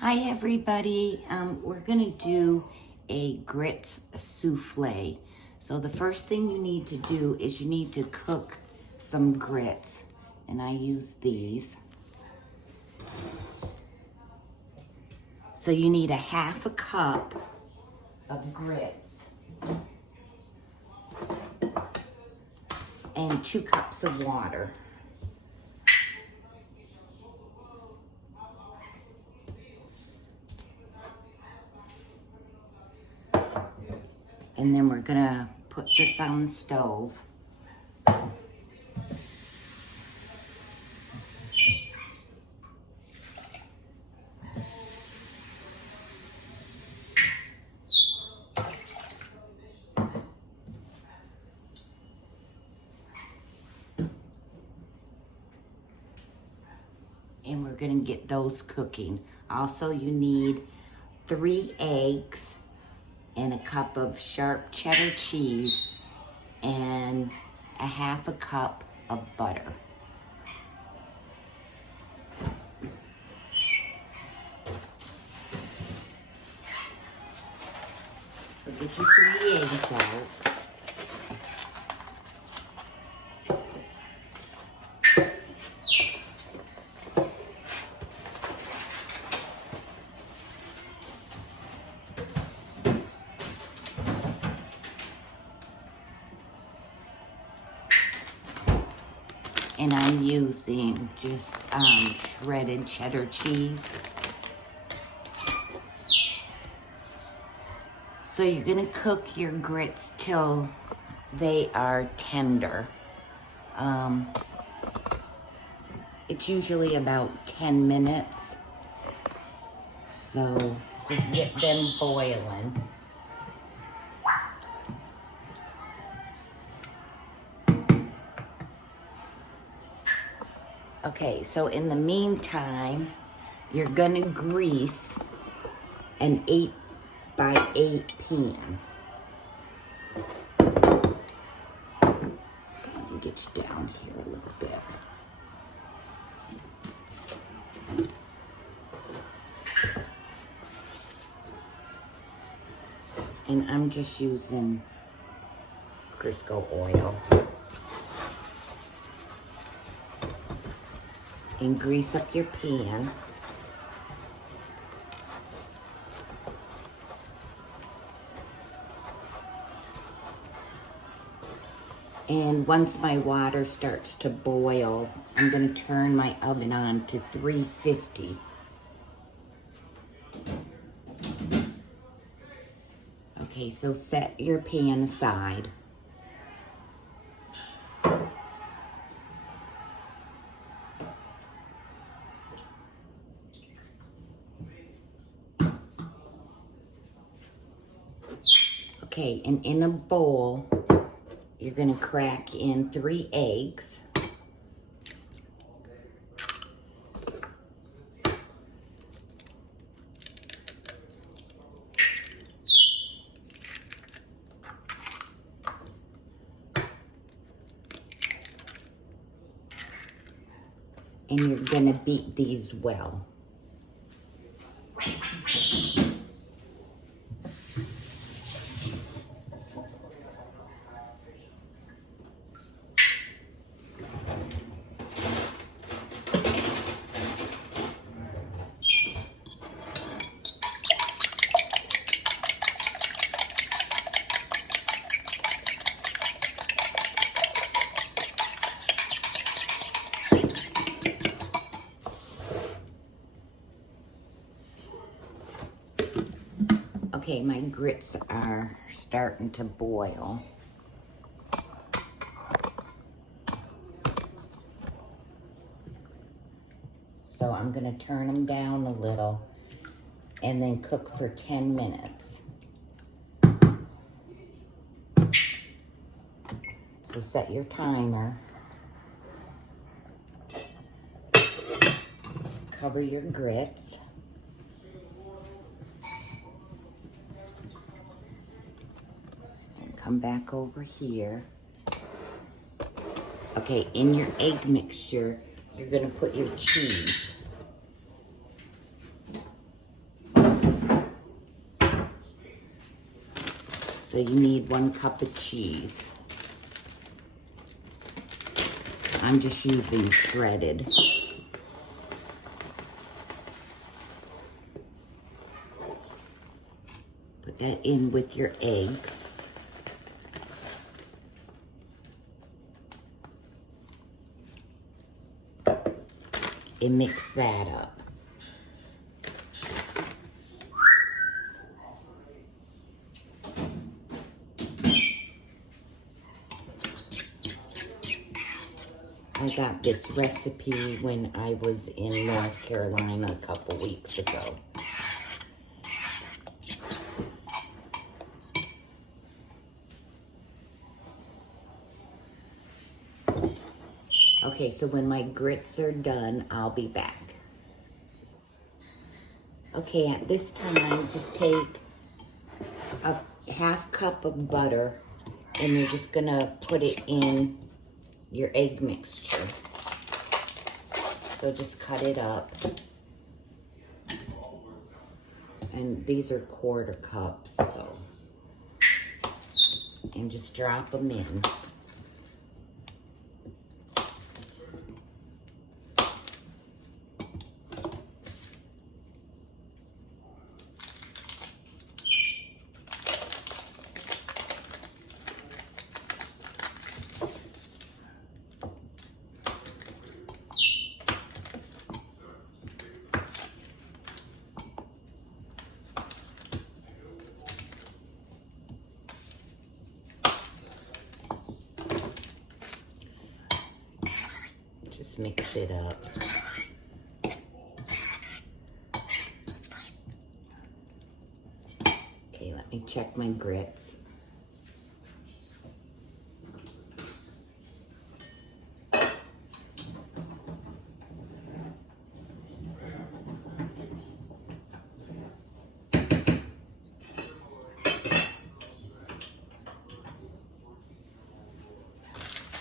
Hi everybody, we're gonna do a grits souffle. So the first thing you need to do is you need to cook some grits, and I use these. So you need a half a cup of grits and 2 cups of water. And then we're gonna put this on the stove. And we're gonna get those cooking. Also, you need 3 eggs and a cup of sharp cheddar cheese and a half a cup of butter. So get your 3 eggs out. And I'm using just shredded cheddar cheese. So you're gonna cook your grits till they are tender. It's usually about 10 minutes. So just get them boiling. Okay, so in the meantime, you're gonna grease an 8x8 pan. So let me get you down here a little bit. And I'm just using Crisco oil. And grease up your pan. And once my water starts to boil, I'm going to turn my oven on to 350. Okay, so set your pan aside. Okay, and in a bowl, you're gonna crack in 3 eggs. And you're gonna beat these well. Okay, my grits are starting to boil. So I'm gonna turn them down a little and then cook for 10 minutes. So set your timer. Cover your grits. And come back over here. Okay, in your egg mixture, you're gonna put your cheese. So you need 1 cup of cheese. I'm just using shredded. Put that in with your eggs. And mix that up. I got this recipe when I was in North Carolina a couple weeks ago. Okay, so when my grits are done, I'll be back. Okay, at this time, just take a half cup of butter and you're just gonna put it in your egg mixture. So just cut it up. And these are 1/4 cups, so. And just drop them in. Just mix it up. Okay, let me check my grits.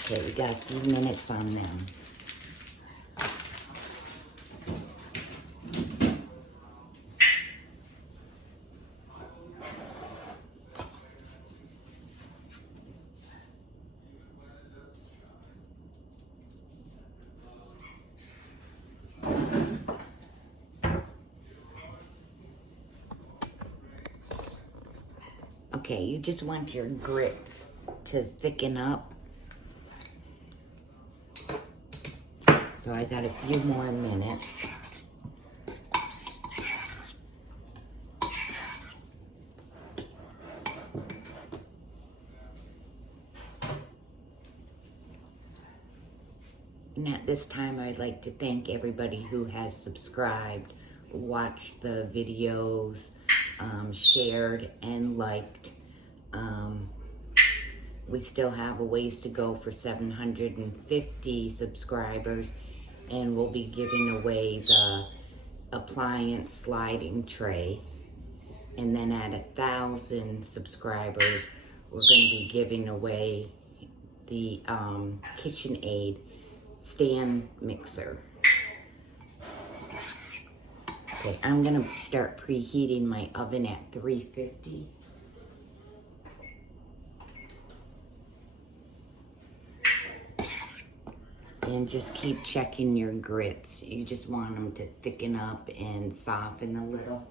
Okay, we got a few minutes on them. Okay, you just want your grits to thicken up. So I got a few more minutes. And at this time, I'd like to thank everybody who has subscribed, watched the videos, shared and liked. We still have a ways to go for 750 subscribers, and we'll be giving away the appliance sliding tray. And then at 1,000 subscribers, we're going to be giving away the KitchenAid stand mixer. Okay, I'm going to start preheating my oven at 350. And just keep checking your grits. You just want them to thicken up and soften a little.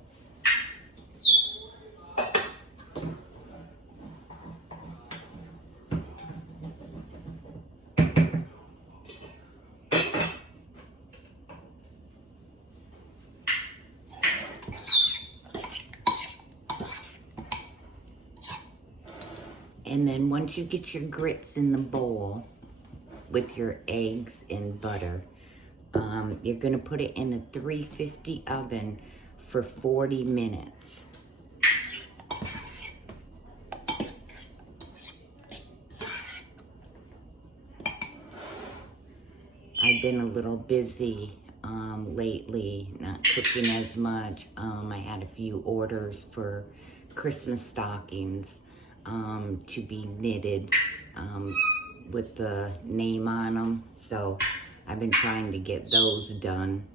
And then once you get your grits in the bowl with your eggs and butter, you're gonna put it in a 350 oven for 40 minutes. I've been a little busy lately, not cooking as much. I had a few orders for Christmas stockings to be knitted with the name on them. So I've been trying to get those done.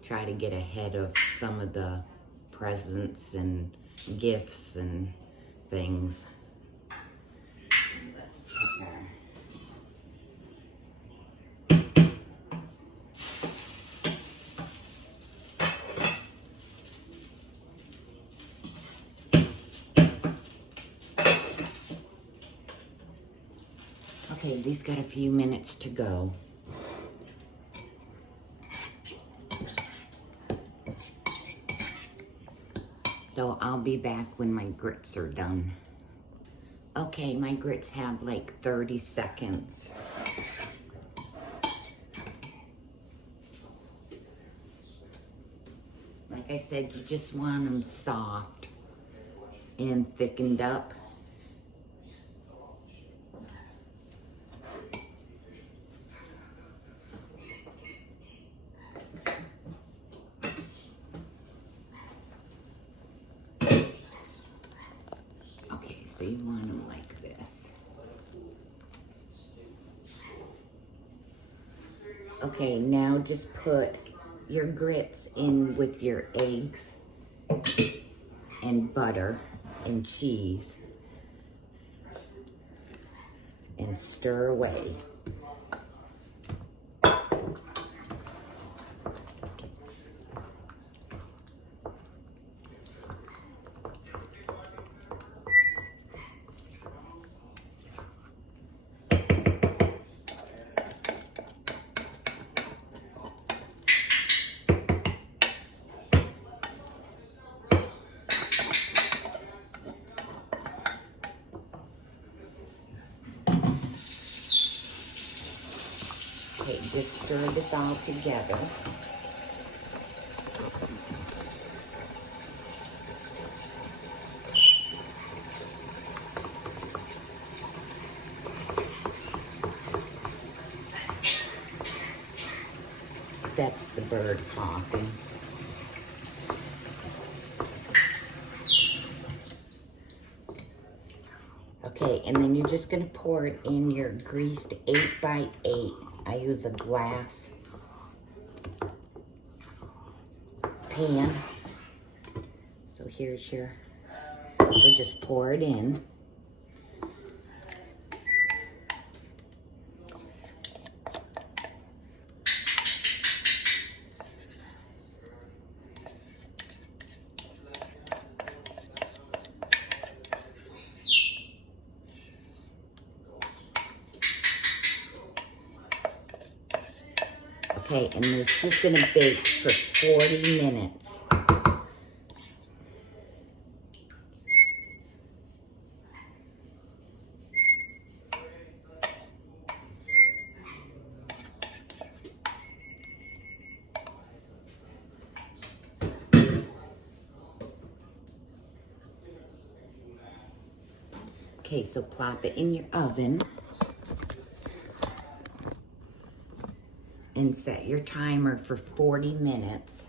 Try to get ahead of some of the presents and gifts and things. Let's check our... Okay, these got a few minutes to go. So I'll be back when my grits are done. Okay, my grits have like 30 seconds. Like I said, you just want them soft and thickened up. Okay, so you want them like this. Okay, now just put your grits in with your eggs and butter and cheese and stir away. Okay, just stir this all together. That's the bird talking. Okay, and then you're just gonna pour it in your greased 8x8. I use a glass pan. So here's your, so just pour it in. Okay, and this is gonna bake for 40 minutes. Okay, so plop it in your oven and set your timer for 40 minutes.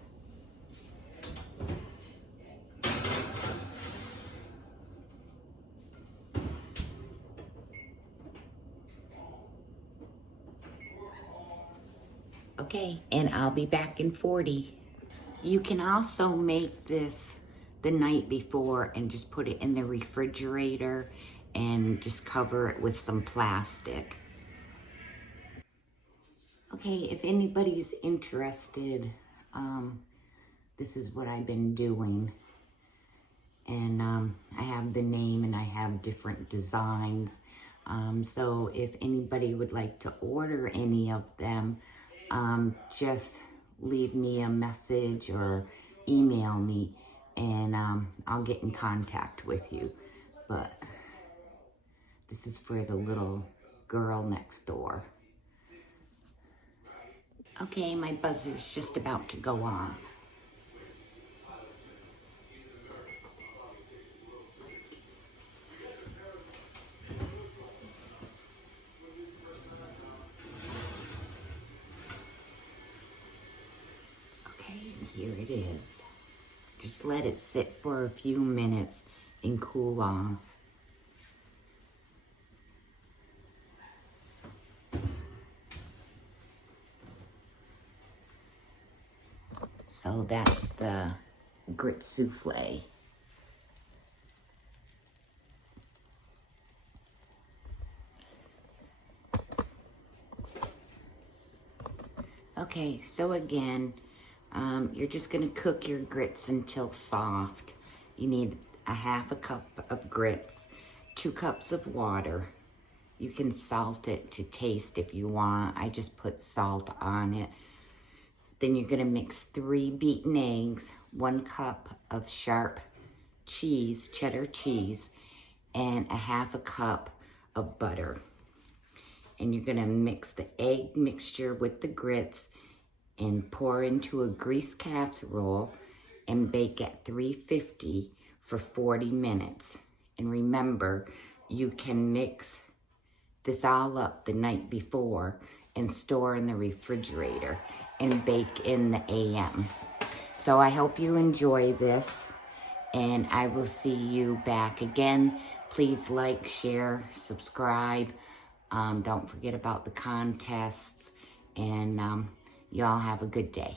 Okay, and I'll be back in 40. You can also make this the night before and just put it in the refrigerator and just cover it with some plastic. Okay, if anybody's interested, this is what I've been doing. And I have the name and I have different designs. So if anybody would like to order any of them, just leave me a message or email me and I'll get in contact with you. But this is for the little girl next door. Okay, my buzzer's just about to go off. Okay, here it is. Just let it sit for a few minutes and cool off. So that's the grit souffle. Okay, so again, you're just gonna cook your grits until soft. You need a half a cup of grits, 2 cups of water. You can salt it to taste if you want. I just put salt on it. Then you're gonna mix 3 beaten eggs, 1 cup of sharp cheese, cheddar cheese, and a half a cup of butter. And you're gonna mix the egg mixture with the grits and pour into a greased casserole and bake at 350 for 40 minutes. And remember, you can mix this all up the night before and store in the refrigerator and bake in the AM. So I hope you enjoy this, and I will see you back again. Please like, share, subscribe. Don't forget about the contests, and y'all have a good day.